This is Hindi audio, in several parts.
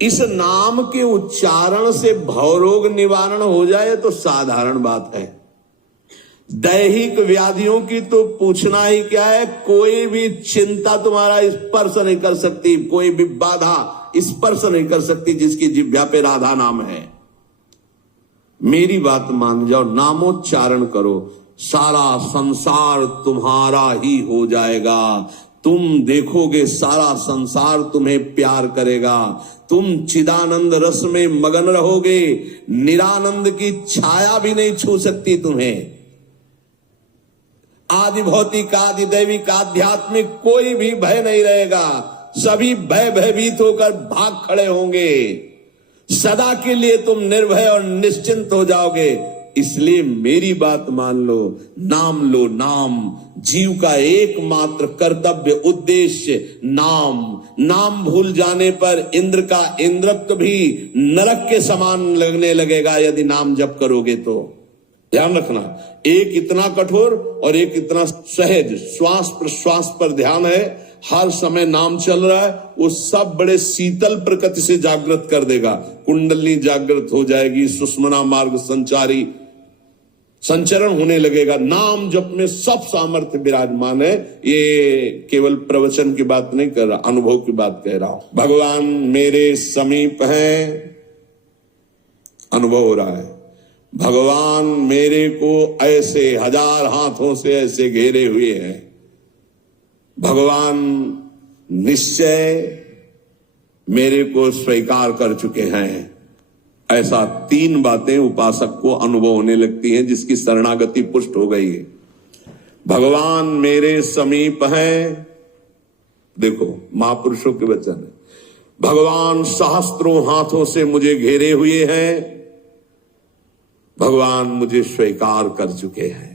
इस नाम के उच्चारण से भवरोग निवारण हो जाए तो साधारण बात है। दैहिक व्याधियों की तो पूछना ही क्या है। कोई भी चिंता तुम्हारा स्पर्श नहीं कर सकती, कोई भी बाधा स्पर्श नहीं कर सकती जिसकी जिह्वा पे राधा नाम है। मेरी बात मान जाओ, नामोच्चारण करो, सारा संसार तुम्हारा ही हो जाएगा। तुम देखोगे सारा संसार तुम्हें प्यार करेगा। तुम चिदानंद रस में मगन रहोगे, निरानंद की छाया भी नहीं छू सकती तुम्हें। आदि भौतिक, आदि दैविक, आध्यात्मिक कोई भी भय नहीं रहेगा। सभी भयभीत होकर भाग खड़े होंगे। सदा के लिए तुम निर्भय और निश्चिंत हो जाओगे। इसलिए मेरी बात मान लो, नाम लो। नाम जीव का एकमात्र कर्तव्य उद्देश्य नाम। नाम भूल जाने पर इंद्र का इंद्रत्व भी नरक के समान लगने लगेगा यदि नाम जप करोगे तो। ध्यान रखना, एक इतना कठोर और एक इतना सहज। श्वास प्रश्वास पर ध्यान है, हर समय नाम चल रहा है, वो सब बड़े शीतल प्रकृति से जागृत कर देगा। कुंडली जागृत हो जाएगी, सुषुम्ना मार्ग संचारी संचरण होने लगेगा। नाम जप में सब सामर्थ्य विराजमान है। ये केवल प्रवचन की बात नहीं कर रहा, अनुभव की बात कह रहा हूं। भगवान मेरे समीप हैं, अनुभव हो रहा है। भगवान मेरे को ऐसे हजार हाथों से ऐसे घेरे हुए हैं। भगवान निश्चय मेरे को स्वीकार कर चुके हैं। ऐसा 3 बातें उपासक को अनुभव होने लगती हैं जिसकी शरणागति पुष्ट हो गई है। भगवान मेरे समीप हैं, देखो महापुरुषों के वचन है। भगवान सहस्त्रों हाथों से मुझे घेरे हुए हैं। भगवान मुझे स्वीकार कर चुके हैं।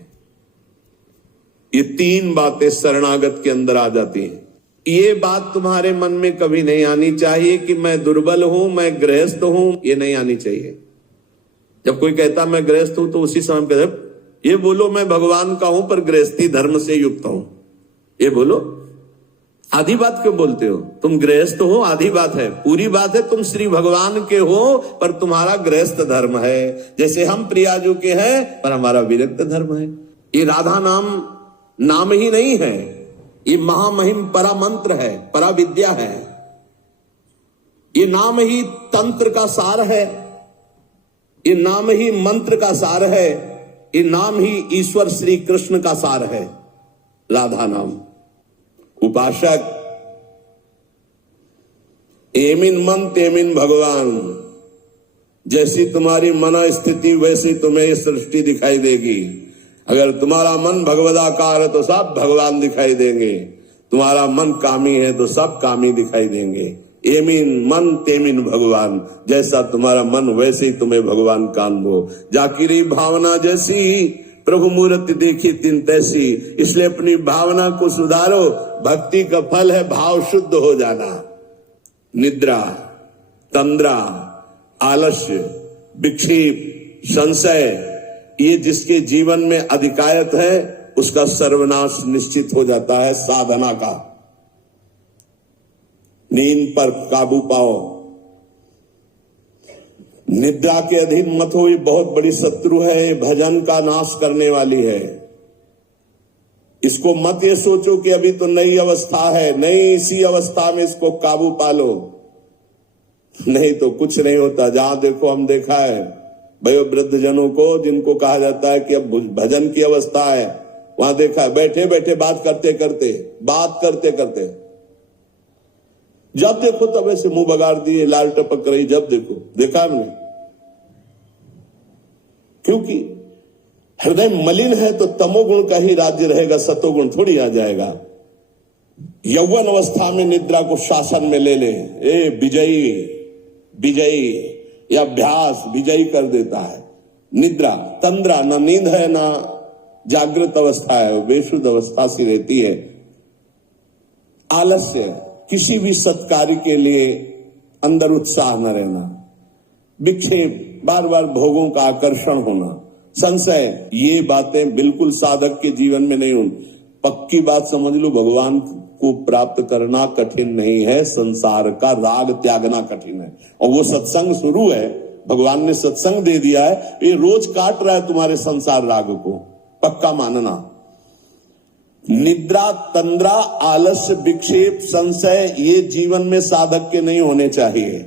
ये 3 बातें शरणागत के अंदर आ जाती हैं। ये बात तुम्हारे मन में कभी नहीं आनी चाहिए कि मैं दुर्बल हूं, मैं गृहस्थ हूं, ये नहीं आनी चाहिए। जब कोई कहता मैं गृहस्थ हूं तो उसी समय कहते ये बोलो मैं भगवान का हूं पर गृहस्थी धर्म से युक्त हूं। ये बोलो, आधी बात क्यों बोलते हो? तुम गृहस्थ हो, आधी बात है। पूरी बात है तुम श्री भगवान के हो पर तुम्हारा गृहस्थ धर्म है। जैसे हम प्रियाजू के हैं पर हमारा विरक्त धर्म है। ये राधा नाम ही नहीं है, ये महामहिम परा मंत्र है, परा विद्या है। ये नाम ही तंत्र का सार है, ये नाम ही मंत्र का सार है, ये नाम ही ईश्वर श्री कृष्ण का सार है, राधा नाम। उपासक, एमिन मन तेमिन भगवान। जैसी तुम्हारी मन स्थिति वैसी तुम्हें ये सृष्टि दिखाई देगी। अगर तुम्हारा मन भगवदाकार है तो सब भगवान दिखाई देंगे। तुम्हारा मन कामी है तो सब कामी दिखाई देंगे। एमिन मन तेमिन भगवान। जैसा तुम्हारा मन वैसे ही तुम्हें भगवान कानबो। जाकिरी भावना जैसी प्रभु मूर्ति देखी तिन तैसी। इसलिए अपनी भावना को सुधारो। भक्ति का फल है भाव शुद्ध हो जाना। निद्रा, तंद्रा, आलस्य, विक्षेप, संशय, ये जिसके जीवन में अधिकायत है उसका सर्वनाश निश्चित हो जाता है साधना का। नींद पर काबू पाओ, निद्रा के अधीन मत हो। ये बहुत बड़ी शत्रु है, ये भजन का नाश करने वाली है। इसको मत ये सोचो कि अभी तो नई अवस्था है, नहीं, इसी अवस्था में इसको काबू पालो, नहीं तो कुछ नहीं होता। जहां देखो, हम देखा है वयोवृद्ध जनों को जिनको कहा जाता है कि अब भजन की अवस्था है, वहां देखा है बैठे बैठे बात करते करते जब देखो तब ऐसे मुंह बगाड़ दिए, लाल टपक रही, जब देखो, देखा हमने। क्योंकि हृदय मलिन है तो तमोगुण का ही राज्य रहेगा, सतोगुण थोड़ी आ जाएगा। यौवन अवस्था में निद्रा को शासन में ले ले, ए विजयी या अभ्यास विजयी कर देता है। निद्रा, तंद्रा, ना नींद है ना जागृत अवस्था है, बेशुद्ध अवस्था सी रहती है। आलस्य, किसी भी सत्कार्य के लिए अंदर उत्साह न रहना। विक्षेप, बार बार भोगों का आकर्षण होना। संशय, ये बातें बिल्कुल साधक के जीवन में नहीं होनी। पक्की बात समझ लो, भगवान को प्राप्त करना कठिन नहीं है, संसार का राग त्यागना कठिन है। और वो सत्संग शुरू है, भगवान ने सत्संग दे दिया है, ये रोज काट रहा है तुम्हारे संसार राग को, पक्का मानना। निद्रा, तंद्रा, आलस्य, विक्षेप, संशय ये जीवन में साधक के नहीं होने चाहिए।